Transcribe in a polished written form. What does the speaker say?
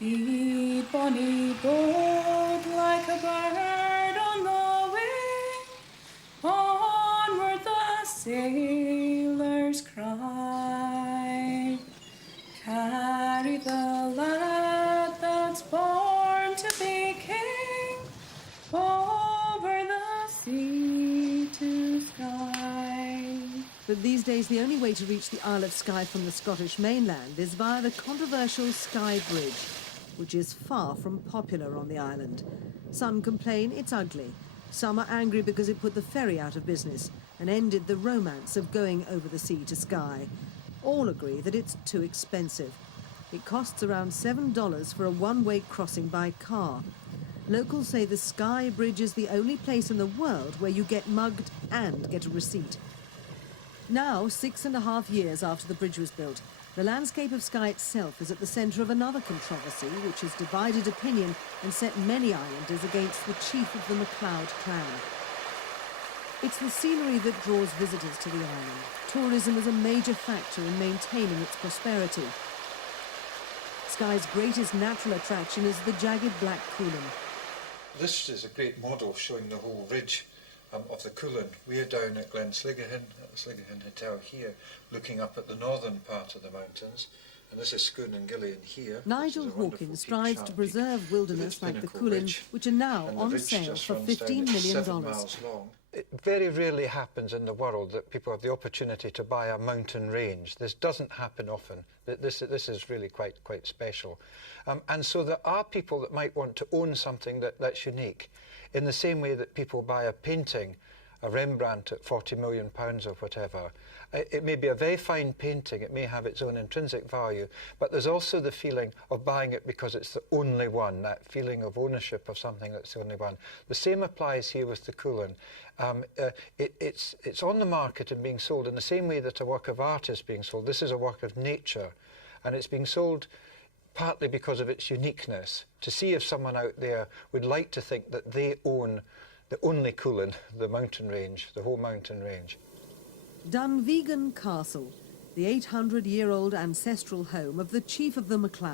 Speed, bonny boat, like a bird on the wing, onward the sailors cry. Carry the lad that's born to be king, over the sea to Skye. But these days, the only way to reach the Isle of Skye from the Scottish mainland is via the controversial Skye Bridge, which is far from popular on the island. Some complain it's ugly. Some are angry because it put the ferry out of business and ended the romance of going over the sea to Skye. All agree that it's too expensive. It costs around $7 for a one-way crossing by car. Locals say the Skye Bridge is the only place in the world where you get mugged and get a receipt. Now, 6.5 years after the bridge was built, the landscape of Skye itself is at the centre of another controversy which has divided opinion and set many islanders against the chief of the MacLeod Clan. It's the scenery that draws visitors to the island. Tourism is a major factor in maintaining its prosperity. Skye's greatest natural attraction is the jagged black Cuillin. This is a great model showing the whole ridge of the Cuillin. We're down at Glen-Sligahin, at the Sligahin Hotel here, looking up at the northern part of the mountains. And this is Cuillin Gillian here. Nigel Hawkins strives to preserve wilderness like the Cuillin, which are now on sale for $15 million. It very rarely happens in the world that people have the opportunity to buy a mountain range. This doesn't happen often. This is really quite special. And so there are people that might want to own something that's unique, in the same way that people buy a painting, a Rembrandt at £40 million or whatever. It may be a very fine painting, it may have its own intrinsic value, but there's also the feeling of buying it because it's the only one, that feeling of ownership of something that's the only one. The same applies here with the Cuillin. It's on the market and being sold in the same way that a work of art is being sold. This is a work of nature, and it's being sold partly because of its uniqueness, to see if someone out there would like to think that they own the only Cuillin, the mountain range, the whole mountain range. Dunvegan Castle, the 800-year-old ancestral home of the chief of the MacLeods.